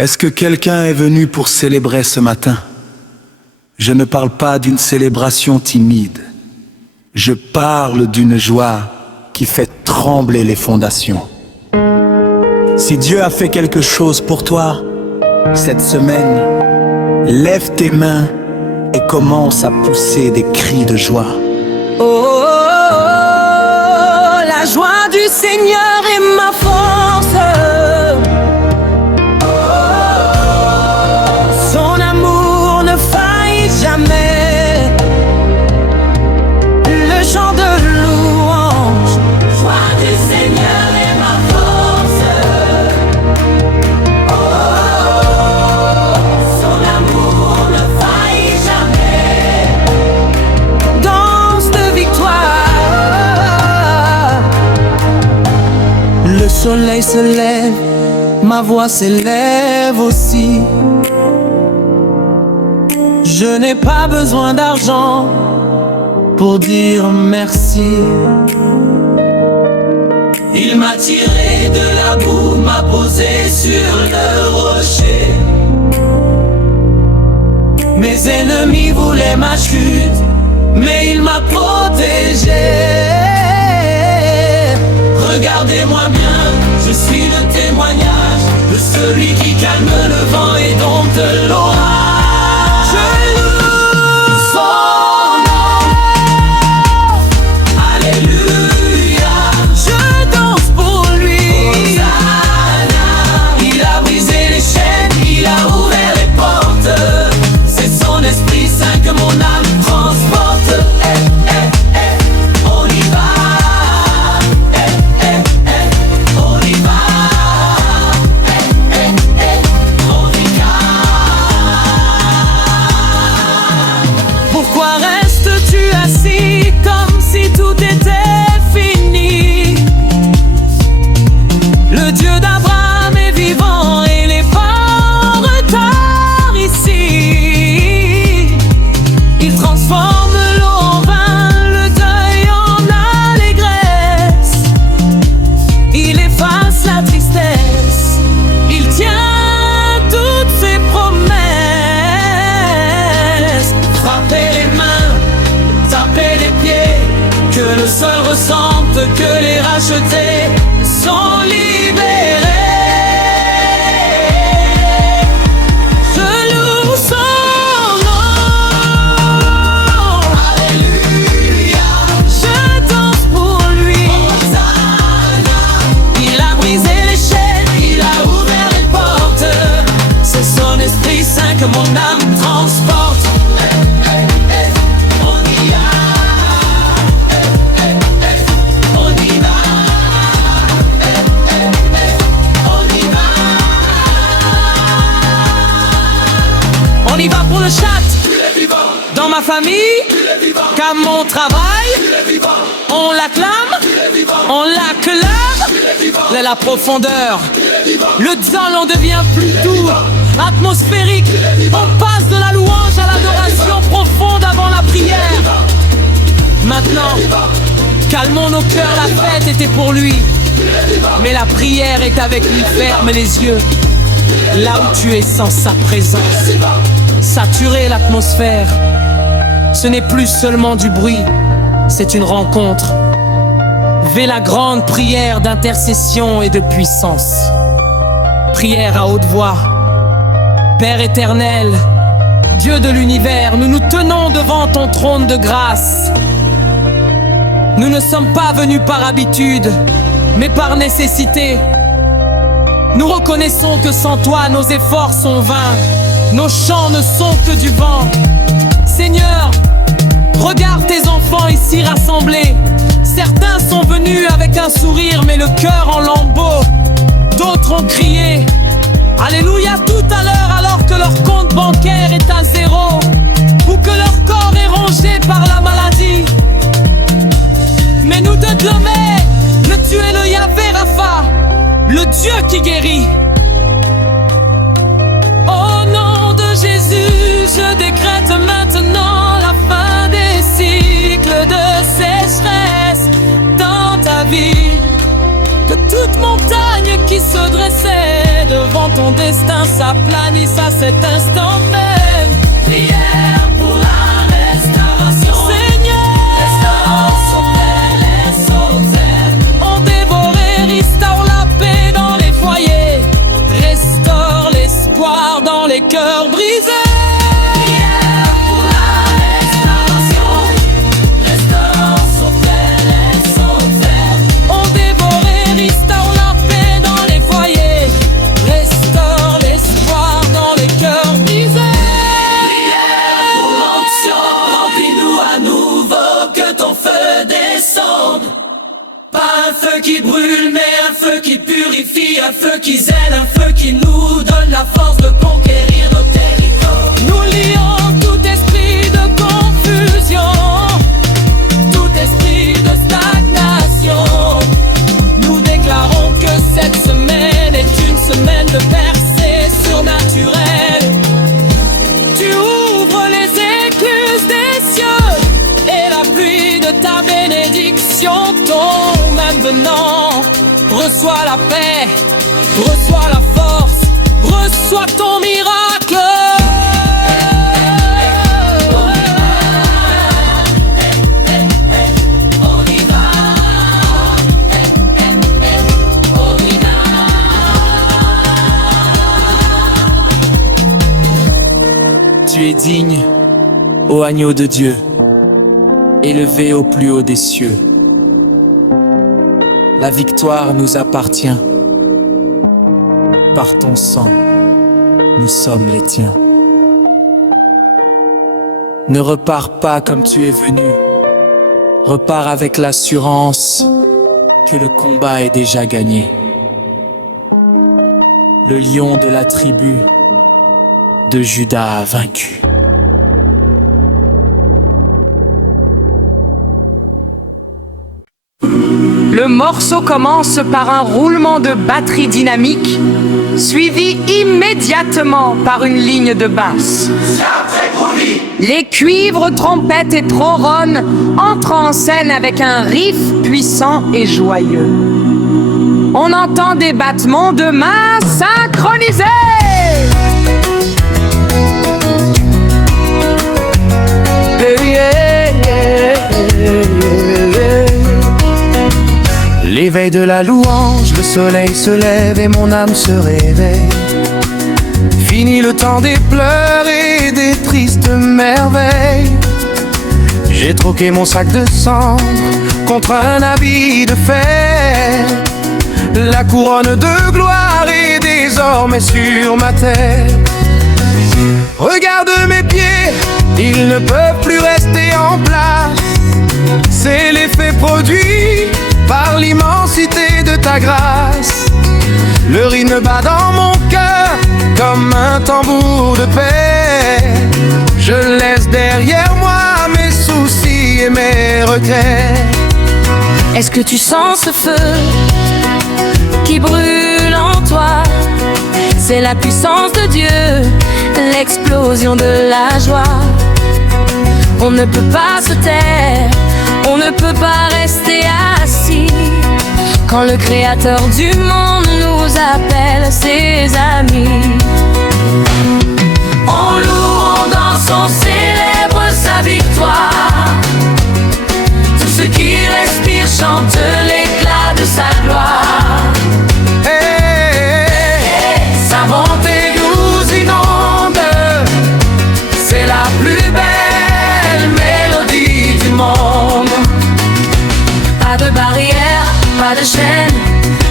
Est-ce que quelqu'un est venu pour célébrer ce matin? Je ne parle pas d'une célébration timide. Je parle d'une joie qui fait trembler les fondations. Si Dieu a fait quelque chose pour toi cette semaine, lève tes mains et commence à pousser des cris de joie. Oh, oh, oh, oh, la joie du Seigneur est ma force. Oh, son amour ne faillit jamais. Le chant de louange. Joie du Seigneur est ma force. Oh, son amour ne faillit jamais. Danse de victoire. Le soleil se lève, ma voix s'élève aussi. Je n'ai pas besoin d'argent pour dire merci. Il m'a tiré de la boue, m'a posé sur le rocher. Mes ennemis voulaient ma chute, mais il m'a protégé. Regardez-moi bien, je suis le témoignage de celui qui calme le vent et dompte l'orage. Je loue son nom. Alléluia. Je danse pour lui. Hosanna. Il a brisé les chaînes, il a ouvert les portes. C'est son Esprit Saint que mon âme transporte. On y va. On y va. On y va. Pourquoi restes-tu assis comme si tout était fini? Le Dieu d'Abraham est vivant et n'est pas en retard ici. Il transforme l'eau en vin, le deuil en allégresse. Il efface la tristesse, il tient toutes ses promesses. Frappez les mains, tapez les pieds, que le sol ressente que les rachetés sont libérés. Je loue son nom. Alléluia. Je danse pour lui. Hosanna. Il a brisé les chaînes, il a ouvert les portes. C'est son Esprit Saint que mon âme transporte. On y va. On y va. On y va. On y va pour le chat. Dans ma famille, qu'à mon travail, on l'acclame, on l'acclame. La profondeur, le diable en devient plus doux, atmosphérique. On passe de la louange à l'adoration profonde avant la prière. Maintenant, calmons nos cœurs, la fête était pour lui, mais la prière est avec lui. Ferme les yeux, là où tu es sans sa présence. Saturer l'atmosphère, ce n'est plus seulement du bruit, c'est une rencontre. Fais la grande prière d'intercession et de puissance. Prière à haute voix. Père éternel, Dieu de l'univers, nous nous tenons devant ton trône de grâce. Nous ne sommes pas venus par habitude, mais par nécessité. Nous reconnaissons que sans toi, nos efforts sont vains. Nos chants ne sont que du vent. Seigneur, regarde tes enfants ici rassemblés. Certains sont venus avec un sourire, mais le cœur en lambeaux. D'autres ont crié Alléluia tout à l'heure, alors que leur compte bancaire est à zéro, ou que leur corps est rongé par la maladie. Mais nous te déclamons que tu es le Yahvé Rapha, le Dieu qui guérit. Au nom de Jésus, je décrète maintenant la fin des cycles de sécheresse dans ta vie. Que toute montagne qui se dressait devant ton destin s'aplanisse à cet instant même. Prière pour la restauration. Seigneur, restaure son père, les sautères. On dévore et restaure la paix dans les foyers. Restaure l'espoir dans les cœurs brisés. Pas un feu qui brûle, mais un feu qui purifie, un feu qui zèle, un feu qui nous donne la force de conquérir nos territoires. Nous lions tout esprit de confusion, tout esprit de stagnation. Nous déclarons que cette semaine est une semaine de percée surnaturelle. Tu ouvres les écluses des cieux et la pluie de ta bénédiction tombe. Maintenant, reçois la paix, reçois la force, reçois ton miracle. Tu es digne, ô agneau de Dieu, élevé au plus haut des cieux. La victoire nous appartient. Par ton sang, nous sommes les tiens. Ne repars pas comme tu es venu. Repars avec l'assurance que le combat est déjà gagné. Le lion de la tribu de Juda a vaincu. Le morceau commence par un roulement de batterie dynamique, suivi immédiatement par une ligne de basse. Les cuivres, trompettes et trombones entrent en scène avec un riff puissant et joyeux. On entend des battements de mains synchronisés. L'éveil de la louange, le soleil se lève et mon âme se réveille. Fini le temps des pleurs et des tristes merveilles. J'ai troqué mon sac de cendres contre un habit de fer. La couronne de gloire est désormais sur ma tête. Regarde mes pieds, ils ne peuvent plus rester en place. C'est l'effet produit par l'immensité de ta grâce. Le rythme bat dans mon cœur comme un tambour de paix. Je laisse derrière moi mes soucis et mes regrets. Est-ce que tu sens ce feu qui brûle en toi? C'est la puissance de Dieu, l'explosion de la joie. On ne peut pas se taire, on ne peut pas rester assis quand le Créateur du monde nous appelle ses amis. On loue, on danse, on célèbre sa victoire. Tout ce qui respire chante l'éclat de sa gloire. Sa montée nous inonde, c'est la plus belle mélodie du monde. Pas de barrière, pas de chaîne,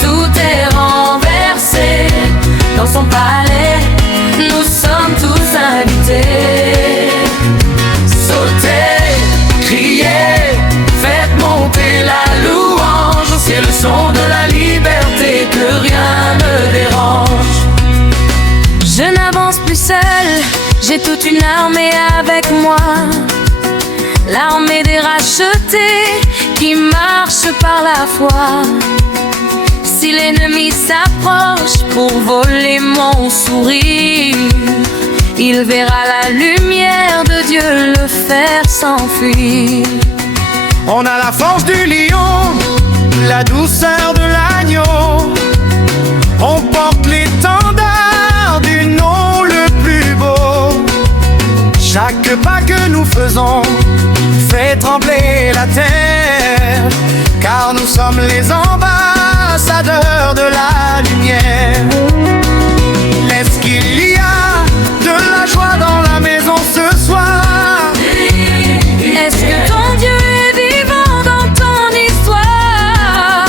tout est renversé. Dans son palais, nous sommes tous invités. Sautez, criez, faites monter la louange. C'est le son de la liberté, que rien ne dérange. Je n'avance plus seul, j'ai toute une armée avec moi. L'armée des rachetés qui marche par la foi. Si l'ennemi s'approche pour voler mon sourire, il verra la lumière de Dieu le faire s'enfuir. On a la force du lion, la douceur de l'agneau. On porte l'étendard nous faisons fait trembler la terre, car nous sommes les ambassadeurs de la lumière. Est-ce qu'il y a de la joie dans la maison ce soir? Est-ce que ton Dieu est vivant dans ton histoire?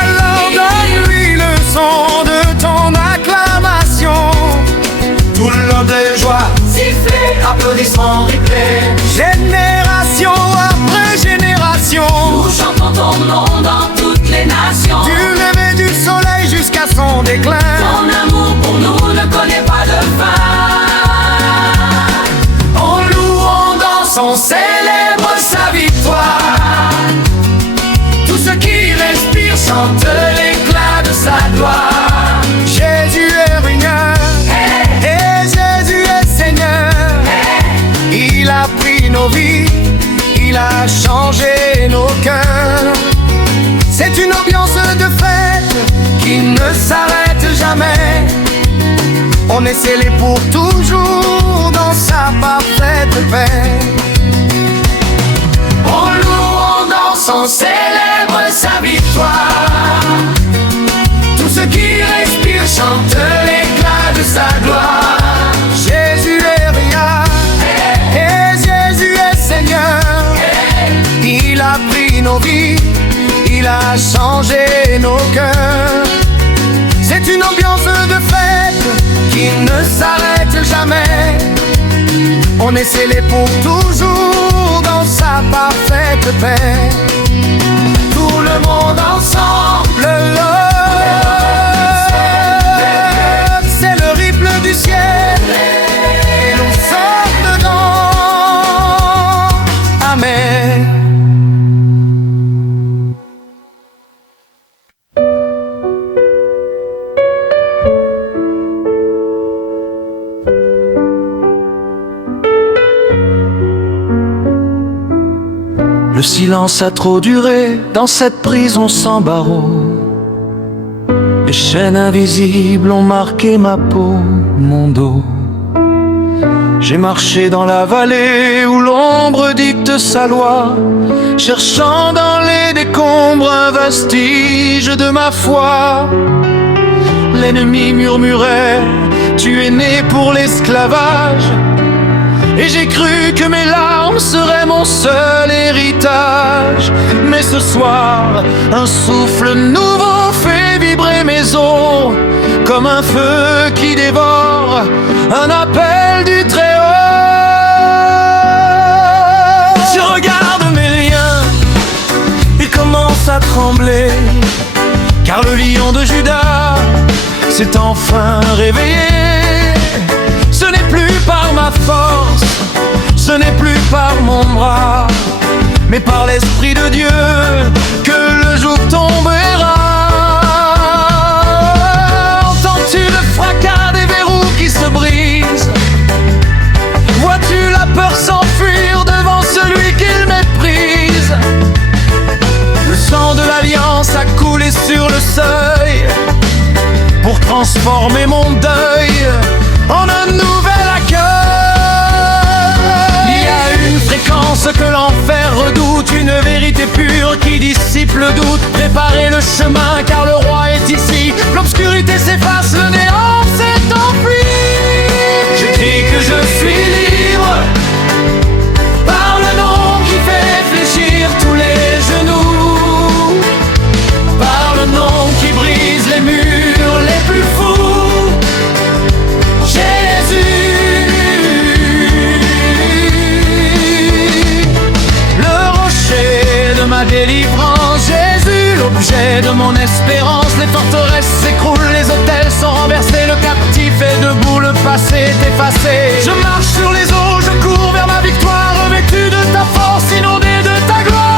Alors donne-lui le son de ton acclamation. Tout l'homme de joie, sifflet, applaudissements, replay. Génération après génération, Nous chantons ton nom dans toutes les nations. du lever du soleil jusqu'à son déclin. Ton amour pour nous ne connaît pas de fin. On loue, on danse, on célèbre sa victoire. Tout ce qui respire chante l'éclat de sa gloire. Jésus est Régneur, et Jésus est Seigneur. Il a pris nos vies, il a changé nos cœurs. C'est une ambiance de fête qui ne s'arrête jamais. On est scellés pour toujours dans sa parfaite paix. On loue, on danse, on célèbre sa victoire. Tout ce qui respire chante l'éclat de sa gloire. Jésus est Régneur, et Jésus est Seigneur. Il a pris nos vies, il a changé nos cœurs. C'est une ambiance de fête qui ne s'arrête jamais. On est scellés pour toujours dans sa parfaite paix. Tout le monde ensemble, c'est le rythme du ciel et nous sommes dedans. Amen. Le silence a trop duré dans cette prison sans barreaux. Les chaînes invisibles ont marqué ma peau, mon dos. J'ai marché dans la vallée où l'ombre dicte sa loi, cherchant dans les décombres un vestige de ma foi. L'ennemi murmurait, tu es né pour l'esclavage. Et j'ai cru que mes larmes seraient mon seul héritage. Mais ce soir, un souffle nouveau fait vibrer mes os, comme un feu qui dévore, un appel du Très-Haut. Je regarde mes liens, ils commencent à trembler, car le lion de Juda s'est enfin réveillé. Ce n'est plus par ma force, ce n'est plus par mon bras, mais par l'Esprit de Dieu que le jour tombera. Entends-tu le fracas des verrous qui se brisent? Vois-tu la peur s'enfuir devant celui qu'il méprise? Le sang de l'Alliance a coulé sur le seuil pour transformer mon deuil en un nouvel accueil. Il y a une fréquence que l'enfer redoute, une vérité pure qui dissipe le doute. Préparez le chemin car le roi est ici. L'obscurité s'efface, le néant s'est enfui. Je dis que je suis libre par le nom qui fait fléchir tous les genoux, par le nom qui brise les murs les plus fous. Ma délivrance, Jésus, l'objet de mon espérance. Les forteresses s'écroulent, les hôtels sont renversés, le captif est debout, le passé est effacé. Je marche sur les eaux, je cours vers ma victoire, revêtu de ta force, inondé de ta gloire.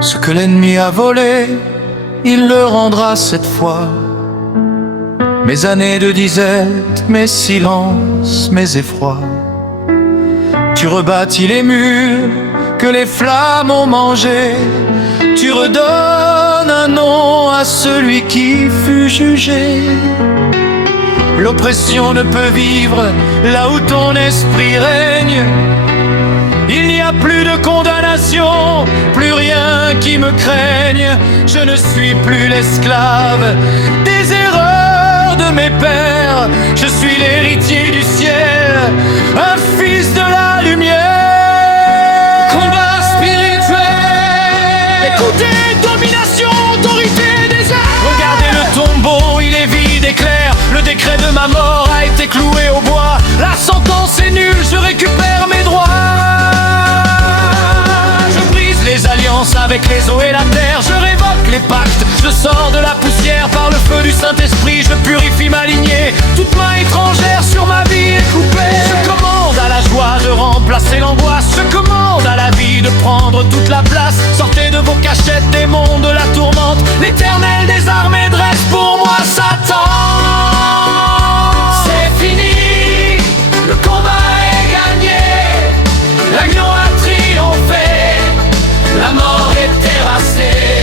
Ce que l'ennemi a volé, il le rendra cette fois. Mes années de disette, mes silences, mes effrois. Tu rebâtis les murs que les flammes ont mangés. Tu redonnes un nom à celui qui fut jugé. L'oppression ne peut vivre là où ton esprit règne. Il n'y a plus de condamnation, plus rien qui me craigne. Je ne suis plus l'esclave des erreurs de mes pères. Je suis l'héritier du ciel, un fils de la lumière. Combat spirituel. Écoutez, domination, autorité des airs. Regardez le tombeau, il est vide et clair. Le décret de ma mort a été cloué au bois. La sentence est nulle, je récupère mes droits. Les alliances avec les eaux et la terre, je révoque les pactes, je sors de la poussière par le feu du Saint-Esprit, je purifie ma lignée, toute main étrangère sur ma vie est coupée. Je commande à la joie de remplacer l'angoisse, je commande à la vie de prendre toute la place. Sortez de vos cachettes, démons de la tourmente, l'Éternel des armées dresse pour moi Satan. C'est fini, le combat est gagné, l'agneau a triomphé. La mort est terrassée,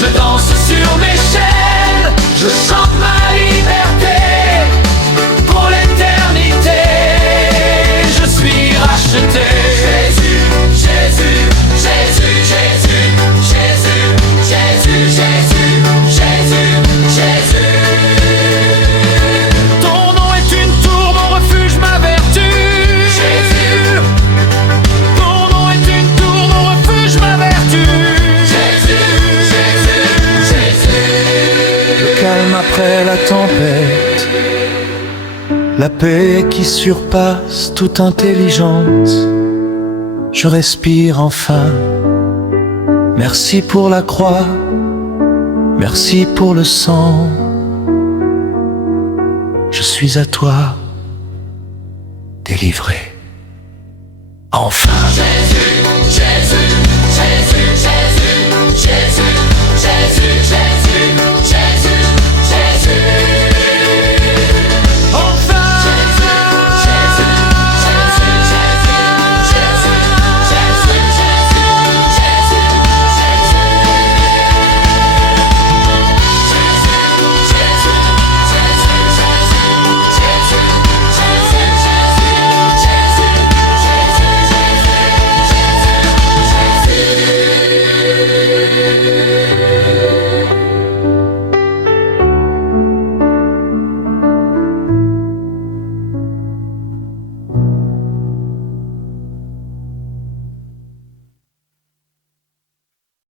je danse sur mes chaînes, je chante ma liberté pour l'éternité. Je suis racheté. Jésus, Jésus, Jésus, Jésus, Jésus, Jésus, Jésus, Jésus, Jésus. Ton nom est une tour, mon refuge, ma vertu. Jésus. Ma vertu. Jésus, Jésus, Jésus. Le calme après la tempête, la paix qui surpasse toute intelligence. Je respire enfin. Merci pour la croix, merci pour le sang. Je suis à toi, délivré. Enfin. Jésus, Jésus, Jésus, Jésus, Jésus, Jésus, Jésus.